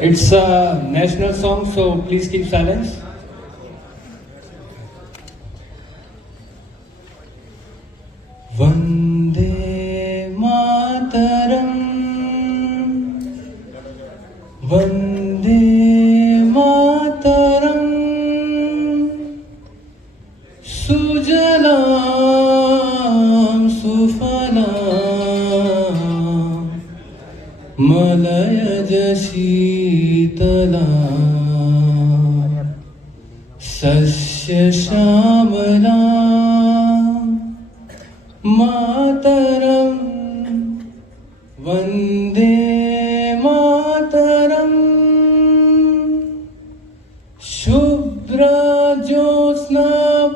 It's a national song, so please keep silence. Vande Mataram, Vande Mataram, Sujalam Sufalam, Malayaj Sheetalam, Sasya Shamalam, Mataram, Vande Mataram, Shubhra Jyotsna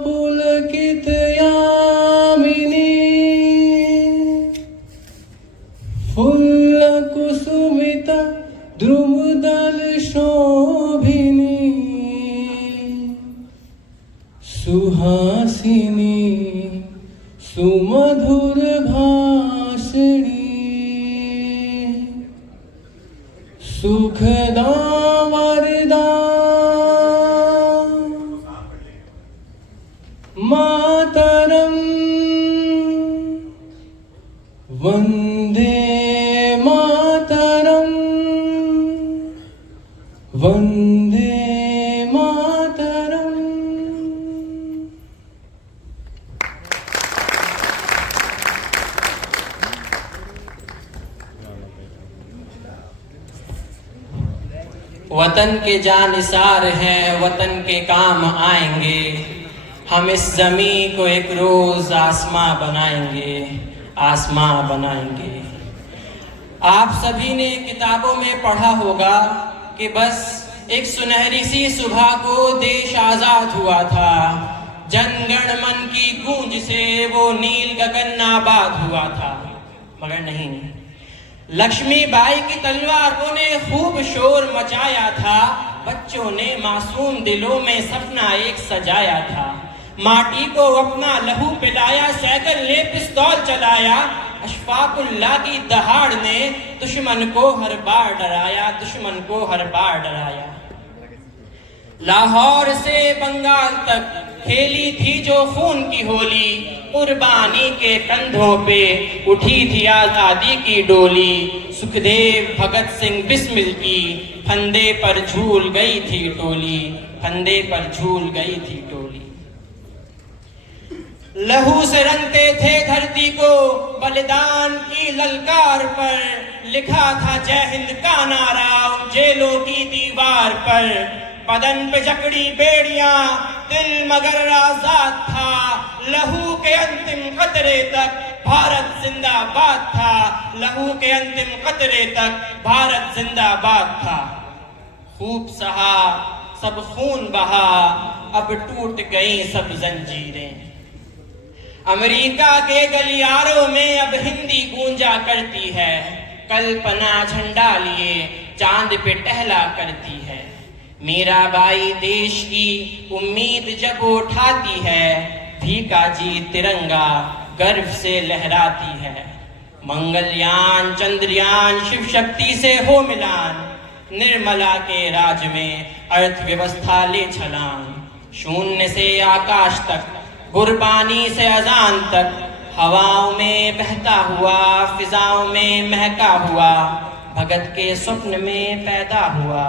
Pulakit Yamini, Fulla Kusumita Drumdal Shobhini, Suhasini सुमधुर भाषिणी, सुखदा वरदा, मातरम, वंदे मातरम, वंदे मातरम। वतन के जानिसार हैं, वतन के काम आएंगे, हम इस ज़मीं को एक रोज़ आसमां बनाएंगे, आसमां बनाएंगे। आप सभी ने किताबों में पढ़ा होगा कि बस एक सुनहरी सी सुबह को देश आज़ाद हुआ था, जनगण मन की गूंज से वो नील गगन आबाद हुआ था। मगर नहीं, लक्ष्मीबाई की तलवारों ने खूब शोर मचाया था, बच्चों ने मासूम दिलों में सपना एक सजाया था। माटी को अपना लहू पिलाया, सैकल ने पिस्तौल चलाया, अशफाकुल्लाह की दहाड़ ने दुश्मन को हर बार डराया, दुश्मन को हर बार डराया। लाहौर से बंगाल तक खेली थी जो खून की होली, कुर्बानी के कंधों पे उठी थी आजादी की डोली। सुखदेव भगत सिंह बिस्मिल की फंदे पर झूल गई थी टोली, फंदे पर झूल गई थी टोली। लहू से रंगते थे धरती को बलिदान की ललकार पर, लिखा था जय हिंद का नारा जेलों की दीवार पर। बदन पे जकड़ी बेड़ियां, दिल मगर आजाद था, लहू के अंतिम कतरे तक भारत जिंदाबाद था, लहू के अंतिम कतरे तक भारत जिंदाबाद था। खूब सहा सब खून बहा, अब टूट गई सब जंजीरें। अमेरिका के गलियारों में अब हिंदी गूंजा करती है, कल्पना झंडा लिए चांद पे टहला करती है। मीराबाई देश की उम्मीद जब उठाती है, भीका जी तिरंगा गर्व से लहराती है। मंगलयान चंद्रयान शिव शक्ति से हो मिलान, निर्मला के राज में अर्थव्यवस्था ले छलांग। शून्य से आकाश तक, गुरबानी से अजान तक, हवाओं में बहता हुआ, फिजाओं में महका हुआ, भगत के स्वप्न में पैदा हुआ।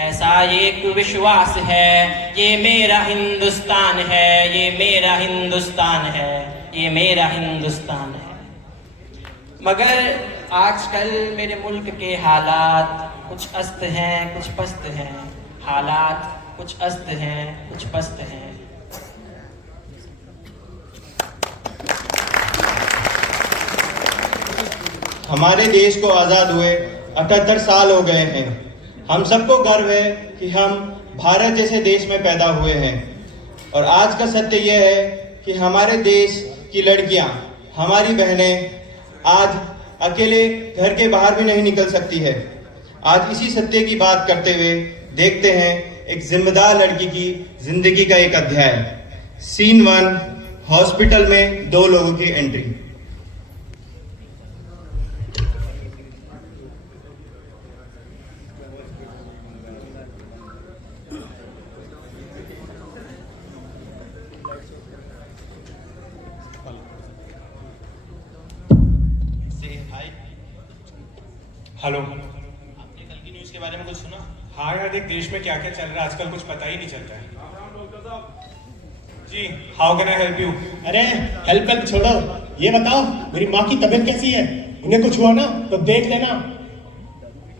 ऐसा एक विश्वास है, ये मेरा हिंदुस्तान है, ये मेरा हिंदुस्तान है, ये मेरा हिंदुस्तान है। मगर आजकल मेरे मुल्क के हालात कुछ अस्त हैं, कुछ पस्त हैं। हालात कुछ अस्त हैं, कुछ पस्त हैं। हमारे देश को आज़ाद हुए 78 साल हो गए हैं। हम सबको गर्व है कि हम भारत जैसे देश में पैदा हुए हैं। और आज का सत्य यह है कि हमारे देश की लड़कियां, हमारी बहनें आज अकेले घर के बाहर भी नहीं निकल सकती है। आज इसी सत्य की बात करते हुए देखते हैं एक जिम्मेदार लड़की की जिंदगी का एक अध्याय। सीन 1, हॉस्पिटल में 2 लोगों की एंट्री। हेलो। आपने कल की न्यूज़ के बारे में कुछ सुना? हाँ यार, देख देश में क्या क्या चल रहा है आजकल, कुछ पता ही नहीं चलता है। जी, how can I help you? अरे हेल्प छोड़ो, ये बताओ मेरी माँ की तबीयत कैसी है? उन्हें कुछ हुआ ना तो देख लेना।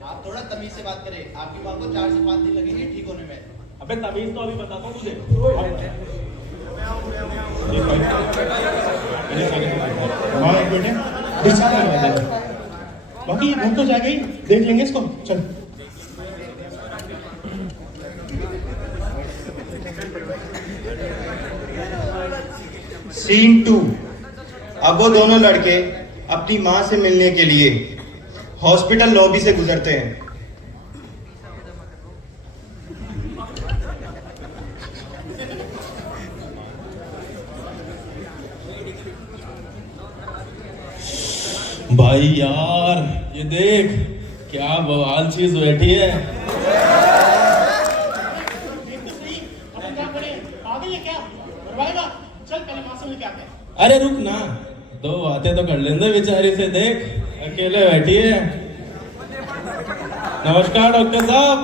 आप थोड़ा तमीज से बात करें, आपकी माँ को 4 से 5 दिन लगेंगे ठीक होने में। अबे तमीज तो अभी बताता हूँ तुझे। हाँ एक मिनट, डिस्चार्ज करवा दे। बाकी घर तो जाएगा ही, देख लेंगे इसको। चल सीन 2। अब वो दोनों लड़के अपनी माँ से मिलने के लिए हॉस्पिटल लॉबी से गुजरते हैं। भाई यार ये देख, क्या बवाल चीज बैठी है। अरे रुक ना, दो बातें तो कर लेंगे बेचारी से। देख अकेले बैठी है। नमस्कार डॉक्टर साहब,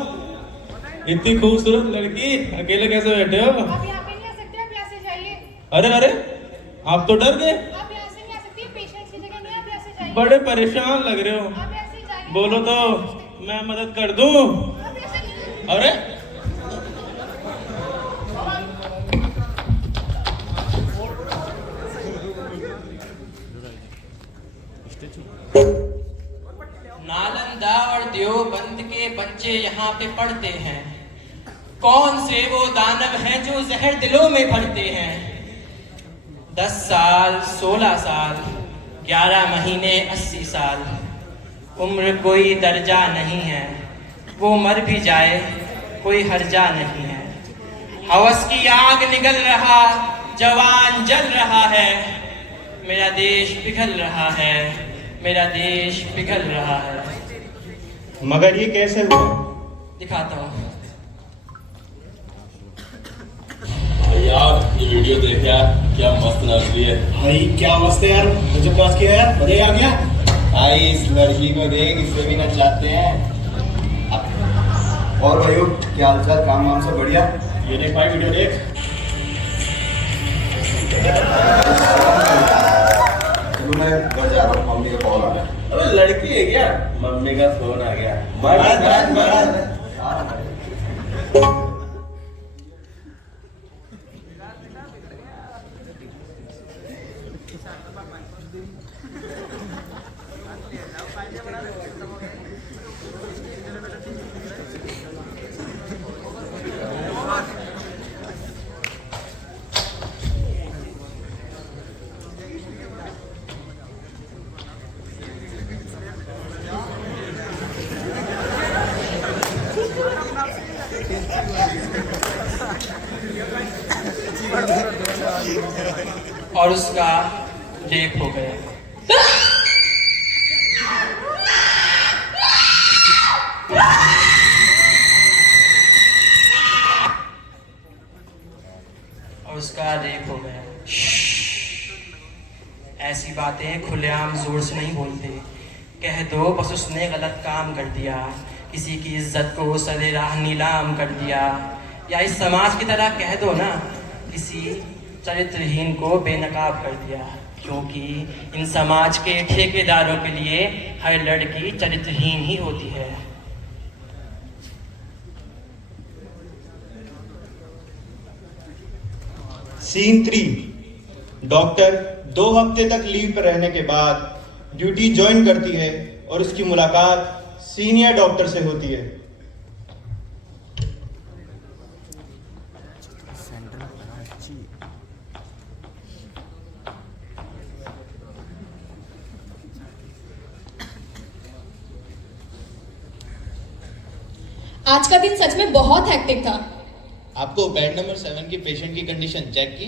इतनी खूबसूरत लड़की अकेले कैसे बैठे हो? आप यहाँ पे नहीं आ सकते, आप यहाँ से जाइए। अरे अरे, आप तो डर गए। आप यहाँ से नहीं आ सकती, पेशेंट्स की जगह नहीं, आप यहाँ से जाइए। बड़े परेशान लग रहे हो। आप यहाँ से जाइए। बोलो तो मैं मदद कर दूं। आप यहाँ से अरे नालंदा और देवबंद के बच्चे यहाँ पे पढ़ते हैं। कौन से वो दानव हैं जो जहर दिलों में भरते हैं? 10 साल, 16 साल, 11 महीने, 80 साल, उम्र कोई दर्जा नहीं है। वो मर भी जाए कोई हर्जा नहीं है। हवस की आग निगल रहा, जवान जल रहा है। मेरा देश पिघल रहा है, मेरा देश पिघल रहा है। मगर ये कैसे हुआ? दिखाता हूँ। यार ये वीडियो देख यार, क्या मस्त नर्सरी है। भाई क्या मस्त है यार, मुझे पास किया यार, मजा आ गया। भाई इस लड़की को देख, इससे भी नचाते हैं। और भाइयों क्या हाल चाल, काम वाम सब बढ़िया? ये देख भाई, वीडियो देख। चलो मैं घर जा रहा हूँ, मम्मी का कॉल आ रहा है। अबे लड़की है क्या? मम्मी का फोन आ गया। और उसका रेप हो गया। और उसका रेप हो गया। ऐसी बातें खुलेआम जोर से नहीं बोलते। कह दो बस उसने गलत काम कर दिया, किसी की इज्जत को सरे राह नीलाम कर दिया। या इस समाज की तरह कह दो ना, किसी चरित्रहीन को बेनकाब कर दिया। क्योंकि इन समाज के ठेकेदारों के लिए हर लड़की चरित्रहीन ही होती है। सीन 3। डॉक्टर 2 हफ्ते तक लीव पर रहने के बाद ड्यूटी ज्वाइन करती है और उसकी मुलाकात सीनियर डॉक्टर से होती है। आज का दिन सच में बहुत हेक्टिक था। आपको बेड नंबर 7 की पेशेंट की कंडीशन चेक की?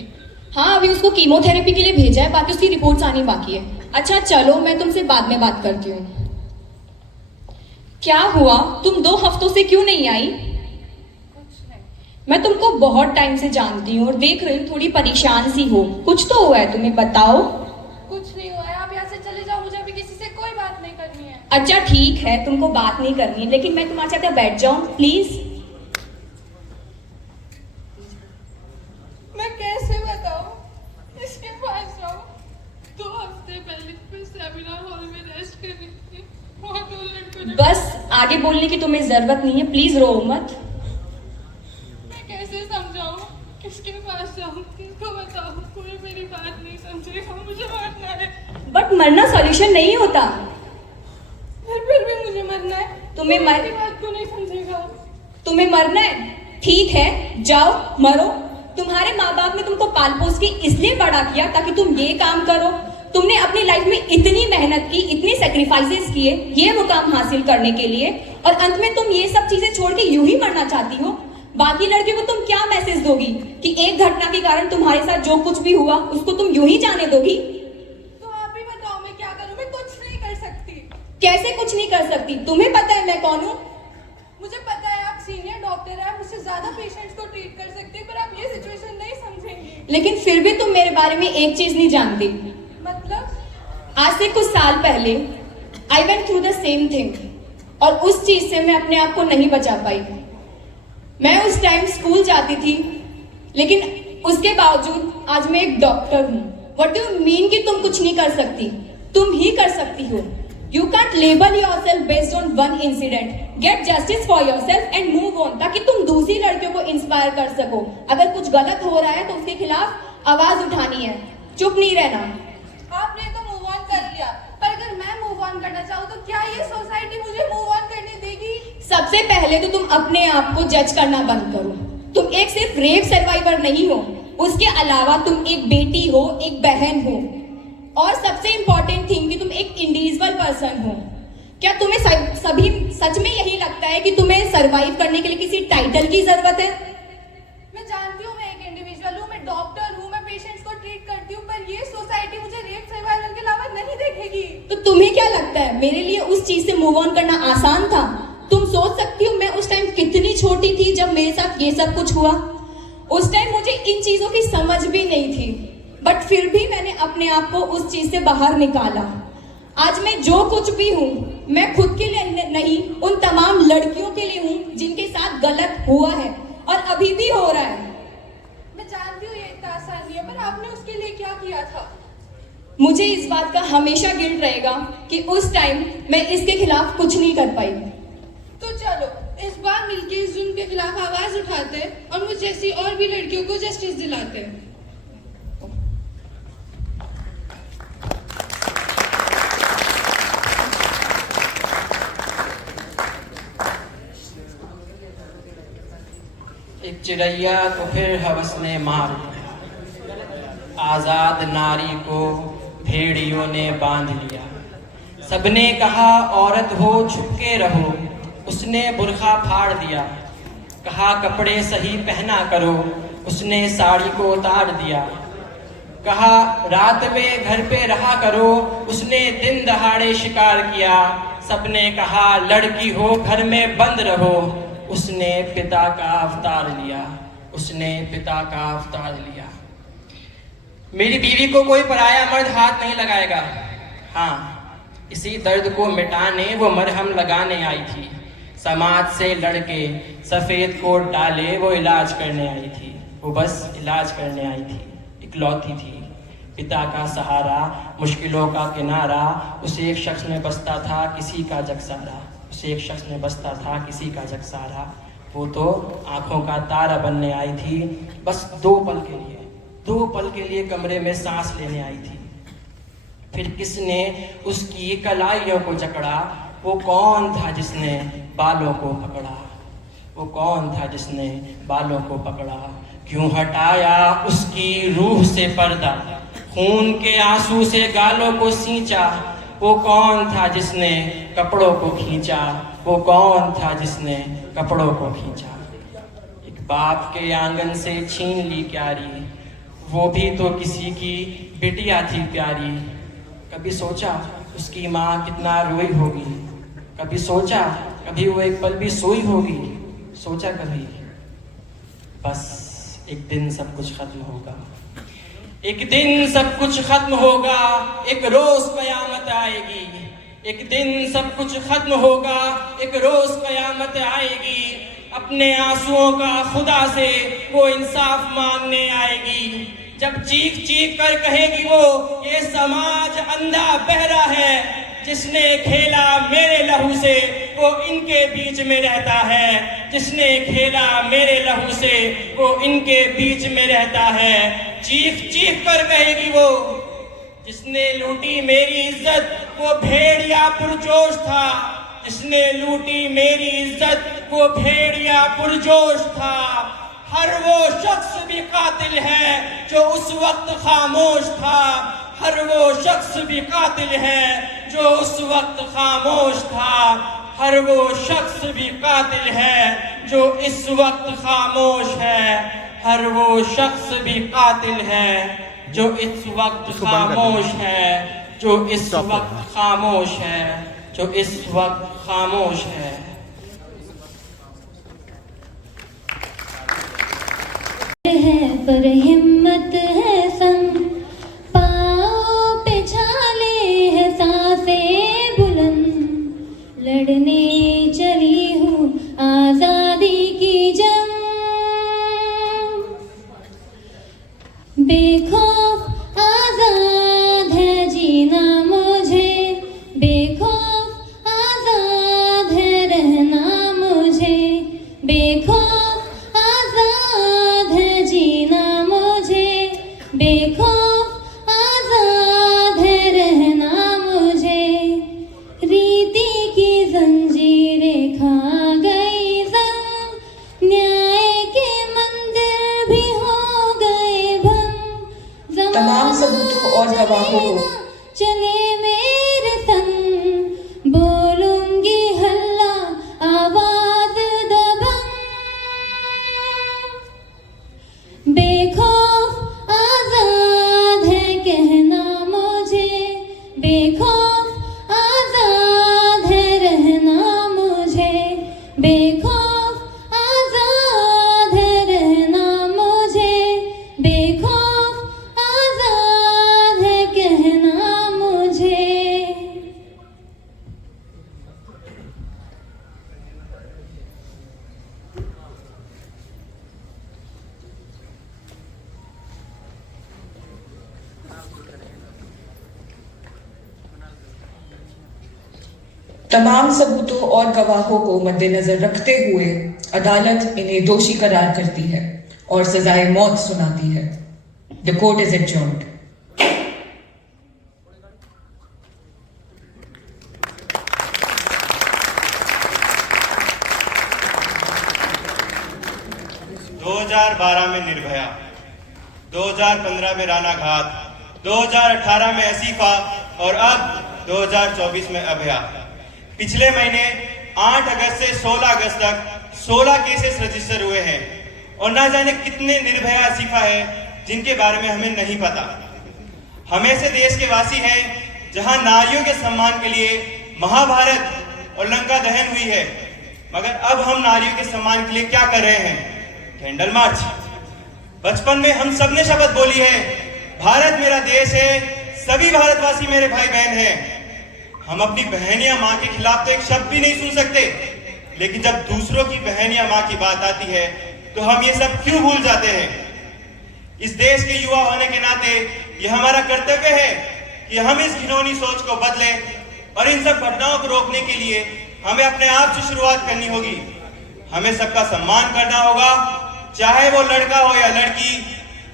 हाँ, अभी उसको कीमोथेरेपी के लिए भेजा है, बाकी उसकी रिपोर्ट्स आनी बाकी है। अच्छा चलो, मैं तुमसे बाद में बात करती हूँ। क्या हुआ, तुम 2 हफ्तों से क्यों नहीं आई? मैं तुमको बहुत टाइम से जानती हूँ और देख रही हूँ थोड़ी परेशान सी हो। कुछ तो हुआ है, तुम्हें बताओ। कुछ नहीं हुआ है, आप यहाँ से चले जाओ, मुझे अभी किसी से कोई बात नहीं करनी है। अच्छा ठीक है, तुमको बात नहीं करनी, लेकिन मैं तुम्हारे साथ बैठ जाऊं प्लीज? मैं कैसे बताऊं इसके पास जाऊं? 2 हफ्ते पहले मैं सेमिनार हॉल में रेस्ट कर रही थी, वहाँ 2 लड़कों ने बस आगे बोलने की तुम्हें जरूरत नहीं है, प्लीज रो मत। मैं कैसे समझाऊं? किसके पास जाऊं? किसको बताऊं? कोई मेरी बात नहीं समझेगा, मुझे मरना है। बट मरना सॉल्यूशन नहीं होता। फिर भी मुझे मरना है। तुम्हें कोई मेरी बात को नहीं समझेगा। तुम्हें मरना है, ठीक है, जाओ मरो। तुम्हारे माँ बाप ने तुमको पाल पोस के इसलिए बड़ा किया ताकि तुम ये काम करो। तुमने अपनी लाइफ में इतनी मेहनत की, इतनी सेक्रीफाइसेस किए ये मुकाम हासिल करने के लिए, और अंत में तुम ये सब चीजें छोड़ के यूं ही मरना चाहती हो। बाकी लड़कियों को तुम क्या मैसेज दोगी कि एक घटना के कारण तुम्हारे साथ जो कुछ भी हुआ उसको तुम यूं ही जाने दोगी? तो आप ही बताओ मैं क्या करूं? मैं कुछ नहीं कर सकती। कैसे कुछ नहीं कर सकती? तुम्हें पता है मैं कौन हूँ? मुझे पता है आप सीनियर डॉक्टर हैं, आप मुझसे ज्यादा पेशेंट्स को ट्रीट कर सकते हैं, पर आप ये सिचुएशन नहीं समझेंगे। लेकिन फिर भी तुम मेरे बारे में एक चीज नहीं जानती। मतलब? आज से कुछ साल पहले I went through the same thing, और उस चीज से मैं अपने आप को नहीं बचा पाई। मैं उस टाइम स्कूल जाती थी, लेकिन उसके बावजूद आज मैं एक डॉक्टर हूँ। व्हाट डू यू मीन कि तुम कुछ नहीं कर सकती? तुम ही कर सकती हो। You can't label yourself based on one incident. Gate justice for yourself and move on, ताकि तुम दूसरी लड़कियों को इंस्पायर कर सको। अगर कुछ गलत हो रहा है तो उसके खिलाफ आवाज उठानी है, चुप नहीं रहना। आपने तो मूव ऑन कर लिया, पर अगर मैं मूव ऑन करना चाहूँ तो क्या ये सोसाइटी मुझे मूव ऑन करने देगी? सबसे पहले तो तुम अपने आप को जज करना बंद करो। तुम एक सिर्फ रेप सर्वाइवर नहीं हो, उसके अलावा तुम एक बेटी हो, एक बहन हो, और सबसे इंपॉर्टेंट थिंग कि तुम एक इंडिविजुअल पर्सन हो। क्या तुम्हें सभी सच में यही लगता है कि तुम्हें सरवाइव करने के लिए किसी टाइटल की जरूरत है? मैं जानती हूँ मैं एक इंडिविजुअल हूँ, मैं डॉक्टर हूँ, मैं पेशेंट्स को ट्रीट करती हूँ, पर ये सोसाइटी मुझे रेप सर्वाइवल के अलावा नहीं देखेगी। तो तुम्हें क्या लगता है मेरे लिए उस चीज से मूव ऑन करना आसान था? तुम सोच सकती हो मैं उस टाइम कितनी छोटी थी जब मेरे साथ ये सब कुछ हुआ। उस टाइम मुझे इन चीजों की समझ भी नहीं थी, बट फिर भी मैंने अपने आप को उस चीज से बाहर निकाला। आज मैं जो कुछ भी हूँ, मैं खुद के लिए नहीं, उन तमाम लड़कियों के लिए हूँ जिनके साथ गलत हुआ है और अभी भी हो रहा है। मैं जानती हूँ ये इतना आसान नहीं है, पर आपने उसके लिए क्या किया था? मुझे इस बात का हमेशा गिल्ट रहेगा कि उस टाइम मैं इसके खिलाफ कुछ नहीं कर पाई। तो चलो इस बार मिलके इस जुल्म के खिलाफ आवाज उठाते हैं और मुझ जैसी और भी लड़कियों को जस्टिस दिलाते हैं। एक चिड़ैया तो फिर हवस ने मार दिया, आजाद नारी को भेड़ियों ने बांध लिया। सबने कहा औरत हो छुपके रहो, उसने बुर्खा फाड़ दिया। कहा कपड़े सही पहना करो, उसने साड़ी को उतार दिया। कहा रात में घर पे रहा करो, उसने दिन दहाड़े शिकार किया। सबने कहा लड़की हो घर में बंद रहो, उसने पिता का अवतार लिया, उसने पिता का अवतार लिया। मेरी बीवी को कोई पराया मर्द हाथ नहीं लगाएगा। हाँ, इसी दर्द को मिटाने वो मरहम लगाने आई थी। समाज से लड़के सफेद कोट डाले वो इलाज करने आई थी। वो बस इलाज करने आई थी, इकलौती थी। पिता का सहारा, मुश्किलों का किनारा, उसे एक शख्स में बसता था किसी का जग सारा। उसे एक शख्स में बसता था किसी का जग सारा। वो तो आंखों का तारा बनने आई थी, बस 2 पल के लिए, 2 पल के लिए कमरे में सांस लेने आई थी। फिर किसने उसकी कलाइयों को जकड़ा? वो कौन था जिसने बालों को पकड़ा? वो कौन था जिसने बालों को पकड़ा? क्यों हटाया उसकी रूह से पर्दा, खून के आंसू से गालों को सींचा? वो कौन था जिसने कपड़ों को खींचा? वो कौन था जिसने कपड़ों को खींचा? एक बाप के आंगन से छीन ली क्यारी, वो भी तो किसी की बिटिया थी प्यारी। कभी सोचा उसकी माँ कितना रोई होगी? कभी सोचा कभी वो एक पल भी सोई होगी? सोचा कभी? बस एक दिन सब कुछ खत्म होगा, एक दिन सब कुछ खत्म होगा। एक रोज कयामत आएगी, एक दिन सब कुछ खत्म होगा, एक रोज कयामत आएगी, अपने आंसुओं का खुदा से वो इंसाफ मांगने आएगी। जब चीख चीख कर कहेगी वो, ये समाज अंधा बहरा है, जिसने खेला मेरे लहू से वो इनके बीच में रहता है, जिसने खेला मेरे लहू से वो इनके बीच में रहता है। चीख चीख कर कहेगी वो, जिसने लूटी मेरी इज्जत वो भेड़िया पुरजोश था, जिसने लूटी मेरी इज्जत वो भेड़िया पुरजोश था। हर वो शख्स भी कातिल है जो उस वक्त खामोश था, हर वो शख्स भी कातिल है जो उस वक्त खामोश था, हर वो शख्स भी कातिल है जो इस वक्त खामोश है, हर वो शख्स भी कातिल है जो इस वक्त खामोश है, जो इस वक्त खामोश है, जो इस वक्त खामोश है। पर हिम्मत है संग, पाँव पे छाले है सांसें बुलंद, लड़ने चली हूँ आजादी की जंग। बेखौफ आजाद है जीना मुझे, बेखौफ आजाद है रहना मुझे, बेखौफ आजाद है जीना मुझे, बेखौफ आजाद है रहना मुझे। रीति की जंजीरें खा गई संग, न्याय के मंदिर भी हो गए भंग। तमाम सबूतों और गवाहों को चले मेरे संग, बोलूंगी हल्ला आवाज दबंग। बेखौफ आजाद है कहना मुझे, बेखौफ आजाद है रहना मुझे, बेखौफ आजाद है रहना मुझे, बेखौफ आजाद है कहना मुझे। तमाम सबूतों और गवाहों को मद्देनजर रखते हुए अदालत इन्हें दोषी करार करती है और सजाए मौत सुनाती है। The court is adjourned. में निर्भया, 2015 में राणा घाट, 2018 में असीफा और अब 2024 में अभया। पिछले महीने 8 अगस्त से 16 अगस्त तक 16 केसेस रजिस्टर हुए हैं और ना जाने कितने निर्भया असीफा है जिनके बारे में हमें नहीं पता। हम ऐसे देश के वासी हैं जहां नारियों के सम्मान के लिए महाभारत और लंका दहन हुई है, मगर अब हम नारियों के सम्मान के लिए क्या कर रहे हैं? Candle march. बचपन में हम सबने शपथ बोली है, भारत मेरा देश है, सभी भारतवासी मेरे भाई बहन हैं। हम अपनी बहन या माँ के खिलाफ तो एक शब्द भी नहीं सुन सकते, लेकिन जब दूसरों की बहन या माँ की बात आती है तो हम ये सब क्यों भूल जाते हैं? इस देश के युवा होने के नाते ये हमारा कर्तव्य है कि हम इस घिनौनी सोच को बदलें और इन सब घटनाओं को रोकने के लिए हमें अपने आप से शुरुआत करनी होगी। हमें सबका सम्मान करना होगा, चाहे वो लड़का हो या लड़की,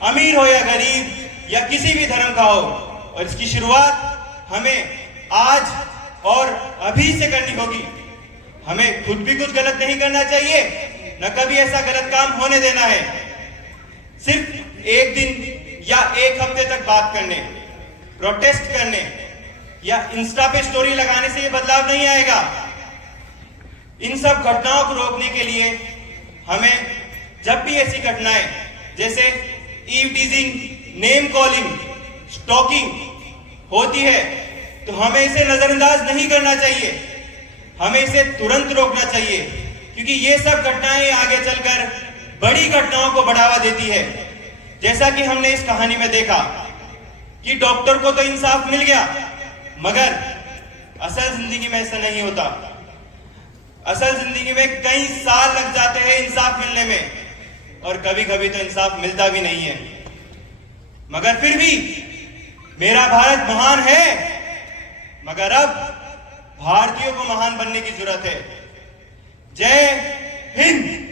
अमीर हो या गरीब या किसी भी धर्म का हो। और इसकी शुरुआत हमें आज और अभी से करनी होगी। हमें खुद भी कुछ गलत नहीं करना चाहिए, न कभी ऐसा गलत काम होने देना है। सिर्फ एक दिन या एक हफ्ते तक बात करने, प्रोटेस्ट करने या इंस्टा पे स्टोरी लगाने से ये बदलाव नहीं आएगा। इन सब घटनाओं को रोकने के लिए हमें जब भी ऐसी घटनाएं जैसे eve teasing, name calling, stalking होती है तो हमें इसे नजरअंदाज नहीं करना चाहिए, हमें इसे तुरंत रोकना चाहिए, क्योंकि ये सब घटनाएं आगे चलकर बड़ी घटनाओं को बढ़ावा देती है। जैसा कि हमने इस कहानी में देखा कि डॉक्टर को तो इंसाफ मिल गया, मगर असल जिंदगी में ऐसा नहीं होता। असल जिंदगी में कई साल लग जाते हैं इंसाफ मिलने में, और कभी कभी तो इंसाफ मिलता भी नहीं है। मगर फिर भी मेरा भारत महान है, मगर अब भारतीयों को महान बनने की जरूरत है। जय हिंद।